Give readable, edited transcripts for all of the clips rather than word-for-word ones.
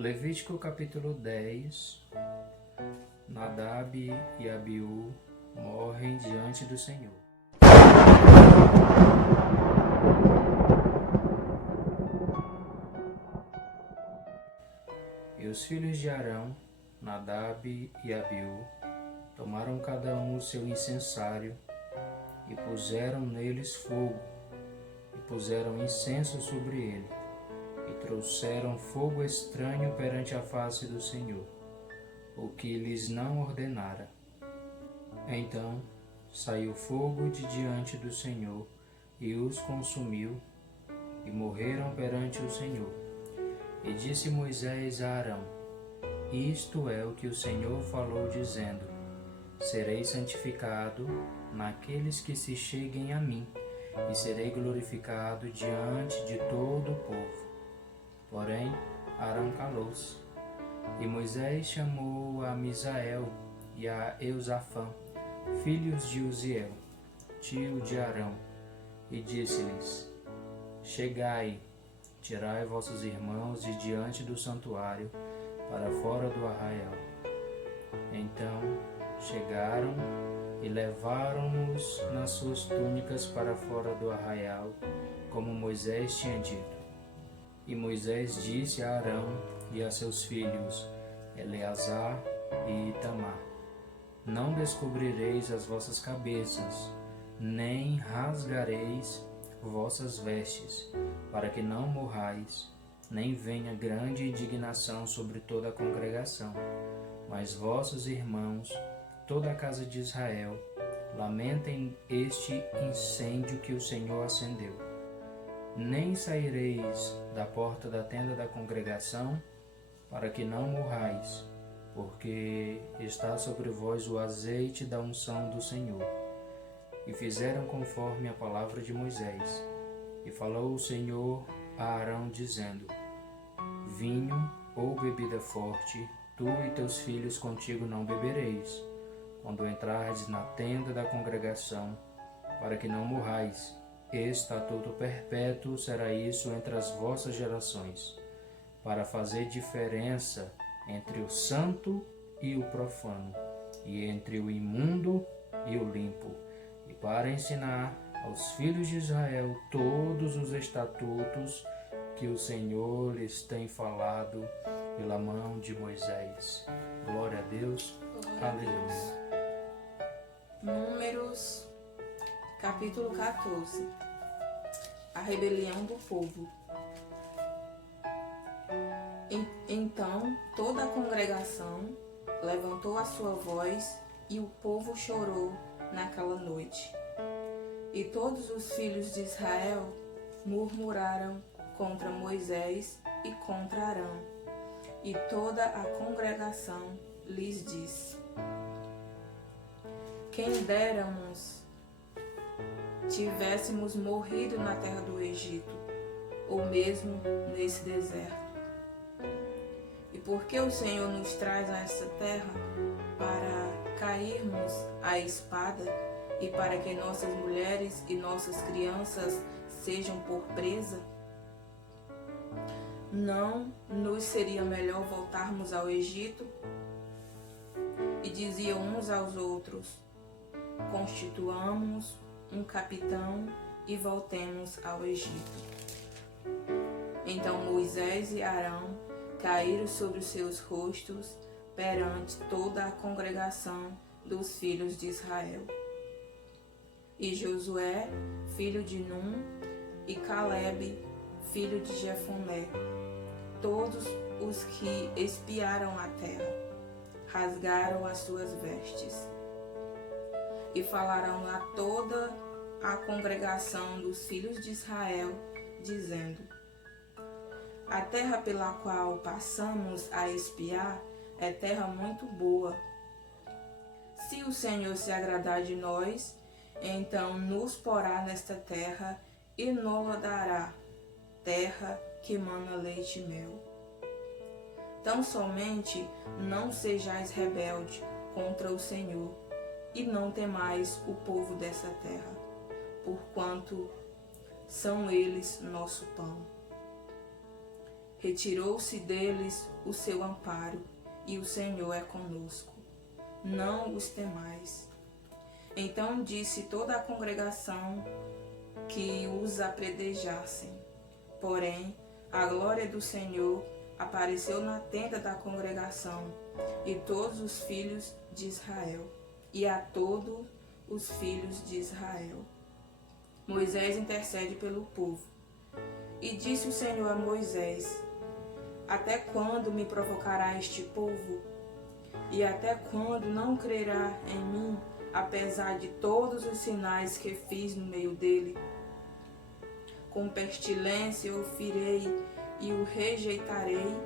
Levítico capítulo 10. Nadab e Abiú morrem diante do Senhor. E os filhos de Arão, Nadab e Abiú, tomaram cada um o seu incensário e puseram neles fogo, e puseram incenso sobre ele, e trouxeram fogo estranho perante a face do Senhor, o que lhes não ordenara. Então saiu fogo de diante do Senhor e os consumiu, e morreram perante o Senhor. E disse Moisés a Arão: Isto é o que o Senhor falou, dizendo: Serei santificado naqueles que se cheguem a mim, e serei glorificado diante de todo o povo. Porém, Arão calou-se. E Moisés chamou a Misael e a Eusafã, filhos de Uziel, tio de Arão, e disse-lhes: Chegai, tirai vossos irmãos de diante do santuário para fora do arraial. Então chegaram e levaram-nos nas suas túnicas para fora do arraial, como Moisés tinha dito. E Moisés disse a Arão e a seus filhos, Eleazar e Itamar: Não descobrireis as vossas cabeças, nem rasgareis vossas vestes, para que não morrais, nem venha grande indignação sobre toda a congregação. Mas vossos irmãos, toda a casa de Israel, lamentem este incêndio que o Senhor acendeu. Nem saireis da porta da tenda da congregação, para que não morrais, porque está sobre vós o azeite da unção do Senhor. E fizeram conforme a palavra de Moisés. E falou o Senhor a Arão, dizendo: Vinho ou bebida forte, tu e teus filhos contigo não bebereis, quando entrardes na tenda da congregação, para que não morrais. Estatuto perpétuo será isso entre as vossas gerações, para fazer diferença entre o santo e o profano, e entre o imundo e o limpo, e para ensinar aos filhos de Israel todos os estatutos que o Senhor lhes tem falado pela mão de Moisés. Glória a Deus. Aleluia. Números, capítulo 14. A rebelião do povo. Então toda a congregação levantou a sua voz e o povo chorou naquela noite. E todos os filhos de Israel murmuraram contra Moisés e contra Arão. E toda a congregação lhes disse: Quem déramos tivéssemos morrido na terra do Egito, ou mesmo nesse deserto. E por que o Senhor nos traz a esta terra para cairmos à espada e para que nossas mulheres e nossas crianças sejam por presa? Não nos seria melhor voltarmos ao Egito? E diziam uns aos outros: Constituamos um capitão e voltemos ao Egito. Então Moisés e Arão caíram sobre os seus rostos perante toda a congregação dos filhos de Israel. E Josué, filho de Num, e Calebe, filho de Jefoné, todos os que espiaram a terra, rasgaram as suas vestes. E falaram a toda a congregação dos filhos de Israel, dizendo: A terra pela qual passamos a espiar é terra muito boa. Se o Senhor se agradar de nós, então nos porá nesta terra e nos dará, terra que mana leite e mel. Tão somente não sejais rebelde contra o Senhor, e não temais o povo dessa terra, porquanto são eles nosso pão. retirou-se deles o seu amparo, e o Senhor é conosco. Não os temais. Então disse toda a congregação que os apredejassem. Porém, a glória do Senhor apareceu na tenda da congregação e todos os filhos de Israel, e a todos os filhos de Israel. Moisés intercede pelo povo. E disse o Senhor a Moisés: até quando me provocará este povo? E até quando não crerá em mim, apesar de todos os sinais que fiz no meio dele? Com pestilência o firei e o rejeitarei.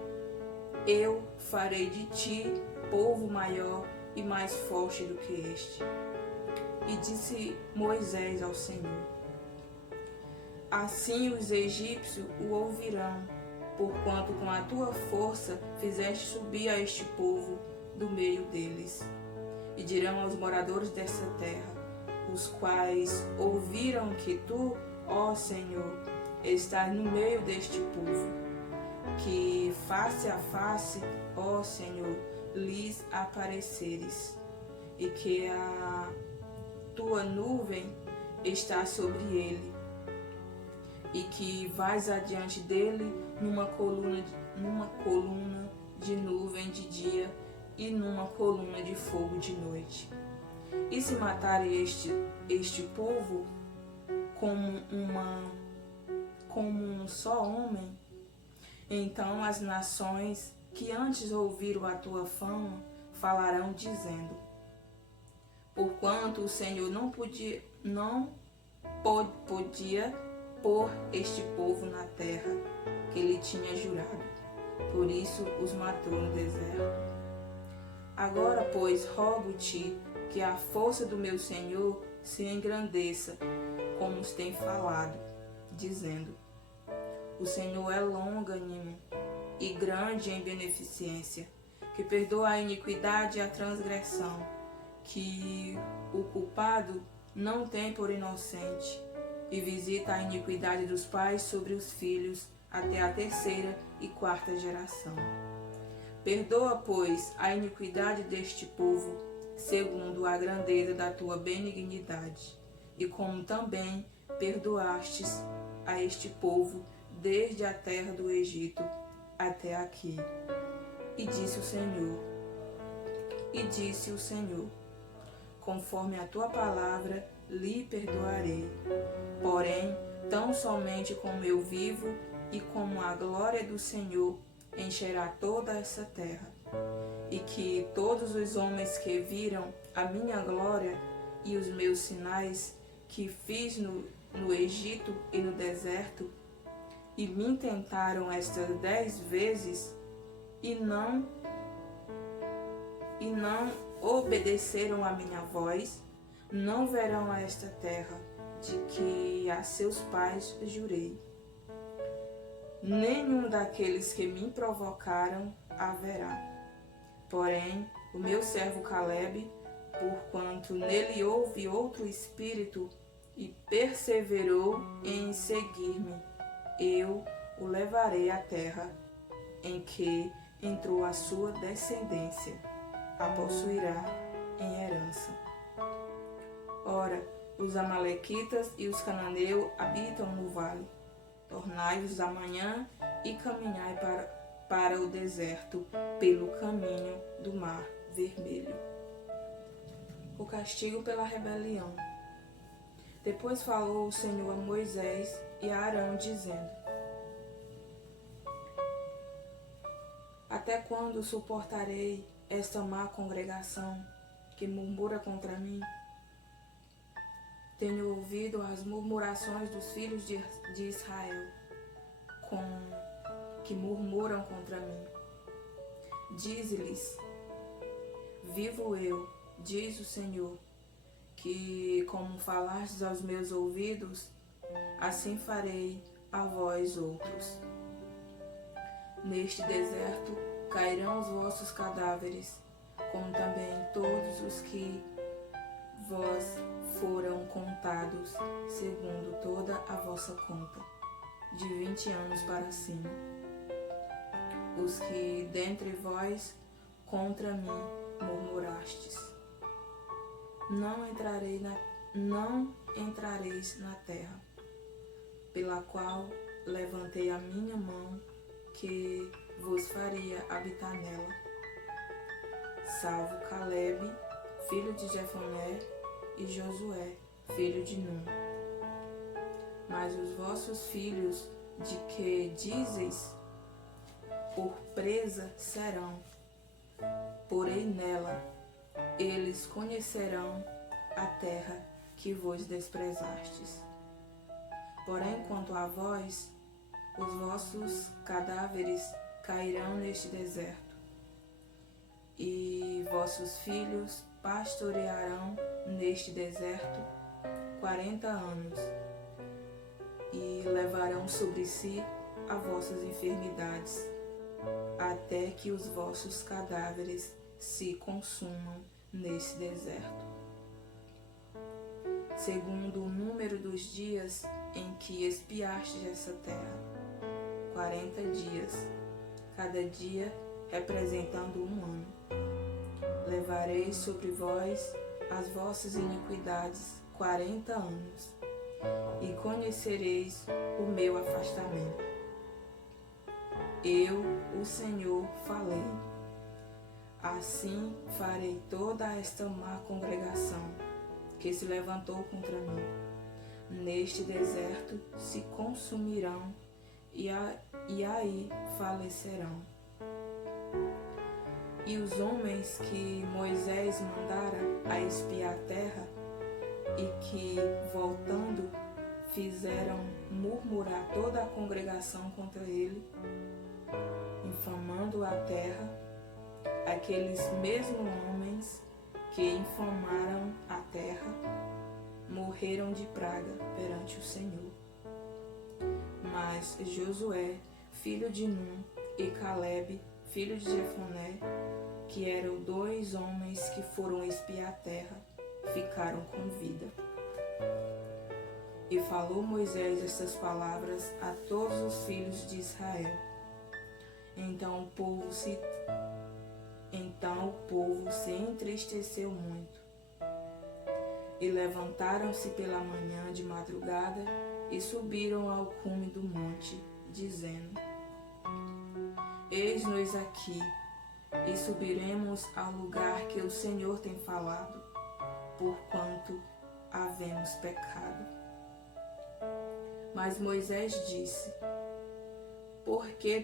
Eu farei de ti povo maior e mais forte do que este. E disse Moisés ao Senhor: assim os egípcios o ouvirão, porquanto com a tua força fizeste subir a este povo do meio deles. E dirão aos moradores dessa terra, os quais ouviram que tu, ó Senhor, estás no meio deste povo, que face a face, ó Senhor, lhes apareceres, e que a tua nuvem está sobre ele, e que vais adiante dele numa coluna de nuvem de dia e numa coluna de fogo de noite. E se matarem este povo como um só homem, então as nações que antes ouviram a tua fama falarão dizendo: porquanto o Senhor não podia pôr este povo na terra que ele tinha jurado, por isso os matou no deserto. Agora, pois, rogo-te que a força do meu Senhor se engrandeça, como os tem falado, dizendo: o Senhor é longânimo e grande em beneficência, que perdoa a iniquidade e a transgressão, que o culpado não tem por inocente, e visita a iniquidade dos pais sobre os filhos até a terceira e quarta geração. Perdoa, pois, a iniquidade deste povo, segundo a grandeza da tua benignidade, e como também perdoastes a este povo desde a terra do Egito até aqui. E disse o Senhor: conforme a tua palavra lhe perdoarei. Porém, tão somente como eu vivo e como a glória do Senhor encherá toda essa terra, e que todos os homens que viram a minha glória e os meus sinais que fiz no Egito e no deserto, e me tentaram estas 10 vezes, e não obedeceram a minha voz, não verão a esta terra de que a seus pais jurei. Nenhum daqueles que me provocaram haverá. Porém, o meu servo Caleb, porquanto nele houve outro espírito e perseverou em seguir-me, eu o levarei à terra em que entrou a sua descendência, a possuirá em herança. Ora, os amalequitas e os cananeus habitam no vale. Tornai-vos amanhã e caminhai para o deserto pelo caminho do mar vermelho. O castigo pela rebelião. Depois falou o Senhor a Moisés e a Arão, dizendo: até quando suportarei esta má congregação que murmura contra mim? Tenho ouvido as murmurações dos filhos de Israel, que murmuram contra mim. Dize-lhes: vivo eu, diz o Senhor, que como falastes aos meus ouvidos, assim farei a vós outros. Neste deserto cairão os vossos cadáveres, como também todos os que vós foram contados, segundo toda a vossa conta, de 20 anos para cima. os que dentre vós contra mim murmurastes. Não entrareis na terra, pela qual levantei a minha mão, que vos faria habitar nela, salvo Calebe, filho de Jefoné, e Josué, filho de Nun. Mas os vossos filhos, de que dizeis, por presa serão, porém nela eles conhecerão a terra que vos desprezastes. Porém, quanto a vós, os vossos cadáveres cairão neste deserto, e vossos filhos pastorearão neste deserto 40 anos, e levarão sobre si as vossas enfermidades, até que os vossos cadáveres se consumam nesse deserto. Segundo o número dos dias em que espiastes essa terra, 40 dias, cada dia representando um ano. Levareis sobre vós as vossas iniquidades 40 anos, e conhecereis o meu afastamento. Eu, o Senhor, falei. Assim farei toda esta má congregação que se levantou contra mim. Neste deserto se consumirão e aí falecerão. E os homens que Moisés mandara a espiar a terra, e que, voltando, fizeram murmurar toda a congregação contra ele, infamando a terra, aqueles mesmos homens que infamaram a terra morreram de praga perante o Senhor. Mas Josué, filho de Nun, e Calebe, filho de Jefoné, que eram 2 homens que foram espiar a terra, ficaram com vida. E falou Moisés estas palavras a todos os filhos de Israel. Então o povo se entristeceu muito. E levantaram-se pela manhã de madrugada e subiram ao cume do monte, dizendo: Eis-nos aqui, e subiremos ao lugar que o Senhor tem falado, porquanto havemos pecado. Mas Moisés disse: Por que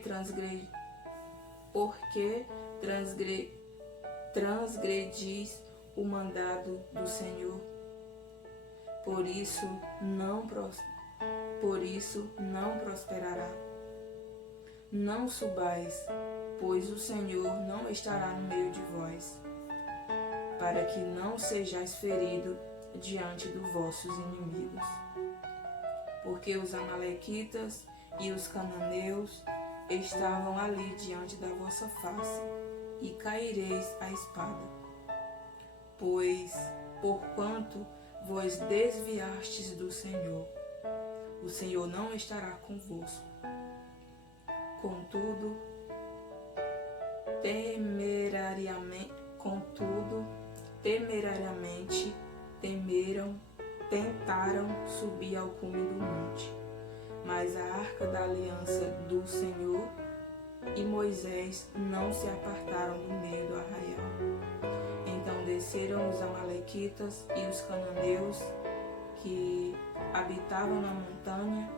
transgredis o mandado do Senhor? Por isso não prosperará. Não subais, pois o Senhor não estará no meio de vós, para que não sejais ferido diante dos vossos inimigos. Porque os amalequitas e os cananeus estavam ali diante da vossa face, e caireis à espada. Pois, porquanto vos desviastes do Senhor, o Senhor não estará convosco. Contudo, temerariamente tentaram subir ao cume do monte. Mas a arca da aliança do Senhor e Moisés não se apartaram do meio do arraial. Então desceram os amalequitas e os cananeus que habitavam na montanha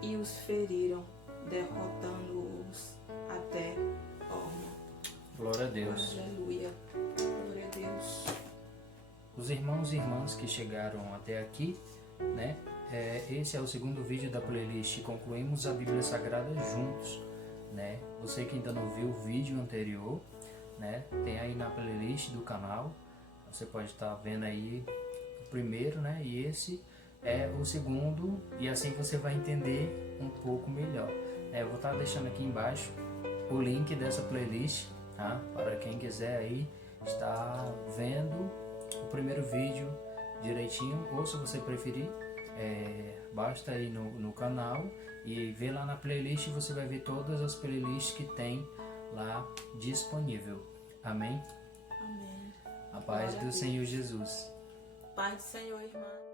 e os feriram, derrotando-os até Horma. Glória a Deus. Aleluia. Glória a Deus. Os irmãos e irmãs que chegaram até aqui, né? Esse é o segundo vídeo da playlist Concluímos a Bíblia Sagrada Juntos, né? Você que ainda não viu o vídeo anterior, né? Tem aí na playlist do canal. Você pode estar vendo aí o primeiro, né? E esse é o segundo, e assim você vai entender um pouco melhor. Eu vou estar deixando aqui embaixo o link dessa playlist, tá? Para quem quiser aí estar vendo o primeiro vídeo direitinho, ou se você preferir, basta ir no canal e ver lá na playlist. Você vai ver todas as playlists que tem lá disponível. Amém? Amém. A paz Glória a do Deus. Senhor Jesus. Paz do Senhor, irmã.